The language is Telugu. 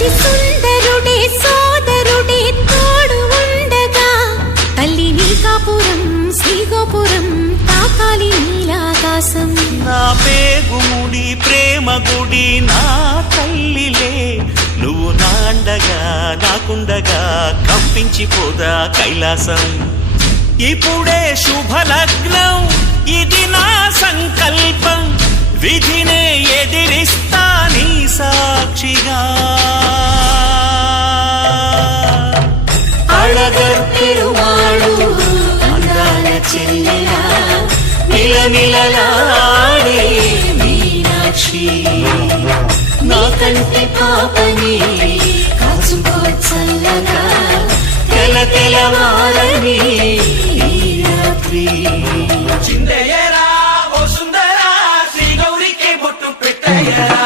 అతి సుందరుడే సోదరుడే తోడు ఉండగా తల్లి నీ కాపురం శ్రీగోపురం తాకాలి నీలాకాశం. నా పేగుముడి ప్రేమ గుడి నా తల్లిలే నువ్వు నాండగా నాకుండగా కంపించిపోదా కైలాసం. ఇప్పుడే శుభలగ్నం ఇది నా సంకల్పం విధినే ఎదిరిస్తా నీ సాక్షిగా. అళగర్ పెరుమాళు అందాల చెల్లెలా నిలనిలలాడే మీనాక్షి నా కంటి పాపని కాచుకో చల్లగా తెల తెలవారని ఈ రాత్రి. చిందయ్యరా ఓ సుందరా శ్రీ గౌరికి బొట్టు పెట్టయ్యరా.